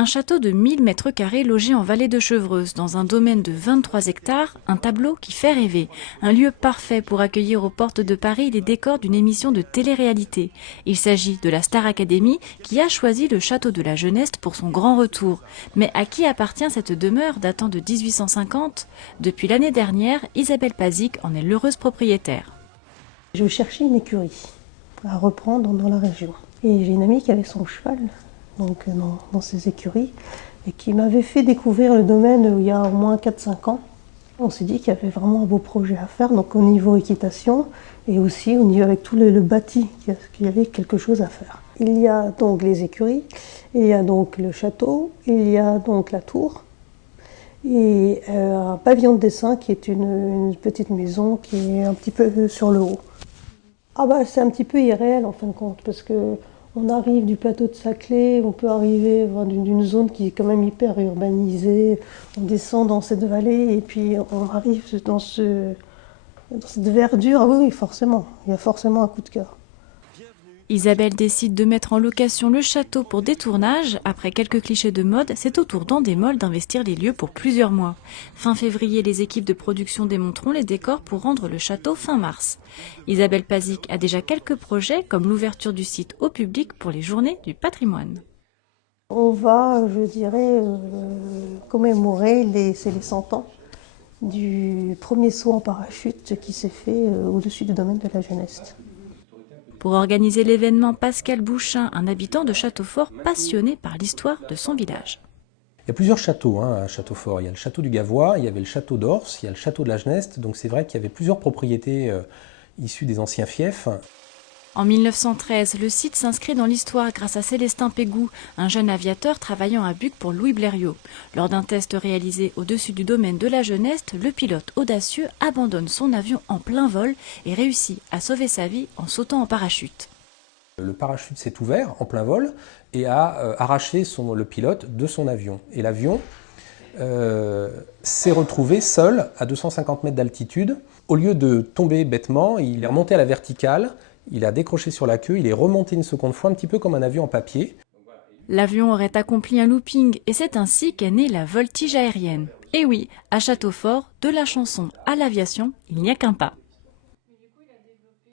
Un château de 1000 mètres carrés logé en vallée de Chevreuse, dans un domaine de 23 hectares, un tableau qui fait rêver. Un lieu parfait pour accueillir aux portes de Paris les décors d'une émission de télé-réalité. Il s'agit de la Star Academy qui a choisi le château de la Geneste pour son grand retour. Mais à qui appartient cette demeure datant de 1850 ? Depuis l'année dernière, Isabelle Pazic en est l'heureuse propriétaire. Je cherchais une écurie à reprendre dans la région. Et j'ai une amie qui avait son cheval donc dans ces écuries et qui m'avait fait découvrir le domaine il y a au moins 4-5 ans. On s'est dit qu'il y avait vraiment un beau projet à faire, donc au niveau équitation et aussi au niveau avec tout le bâti, qu'il y avait quelque chose à faire. Il y a donc les écuries, il y a donc le château, il y a donc la tour et un pavillon de dessin qui est une petite maison qui est un petit peu sur le haut. Ah bah c'est un petit peu irréel en fin de compte parce que on arrive du plateau de Saclay, on peut arriver d'une zone qui est quand même hyper urbanisée, on descend dans cette vallée et puis on arrive dans cette verdure. Ah oui, forcément, il y a forcément un coup de cœur. Isabelle décide de mettre en location le château pour des tournages. Après quelques clichés de mode, c'est au tour d'Endemol d'investir les lieux pour plusieurs mois. Fin février, les équipes de production démonteront les décors pour rendre le château fin mars. Isabelle Pazic a déjà quelques projets, comme l'ouverture du site au public pour les Journées du patrimoine. On va, je dirais, commémorer les 100 ans du premier saut en parachute qui s'est fait au-dessus du domaine de la Geneste. Pour organiser l'événement, Pascal Bouchin, un habitant de Châteaufort passionné par l'histoire de son village. Il y a plusieurs châteaux à Châteaufort. Il y a le château du Gavois, il y avait le château d'Ors, il y a le château de la Geneste. Donc c'est vrai qu'il y avait plusieurs propriétés issues des anciens fiefs. En 1913, le site s'inscrit dans l'histoire grâce à Célestin Pégou, un jeune aviateur travaillant à Buc pour Louis Blériot. Lors d'un test réalisé au-dessus du domaine de la Geneste, le pilote audacieux abandonne son avion en plein vol et réussit à sauver sa vie en sautant en parachute. Le parachute s'est ouvert en plein vol et a arraché le pilote de son avion. Et l'avion s'est retrouvé seul à 250 mètres d'altitude. Au lieu de tomber bêtement, il est remonté à la verticale. Il a décroché sur la queue, il est remonté une seconde fois, un petit peu comme un avion en papier. L'avion aurait accompli un looping et c'est ainsi qu'est née la voltige aérienne. Et oui, à Châteaufort, de la chanson à l'aviation, il n'y a qu'un pas.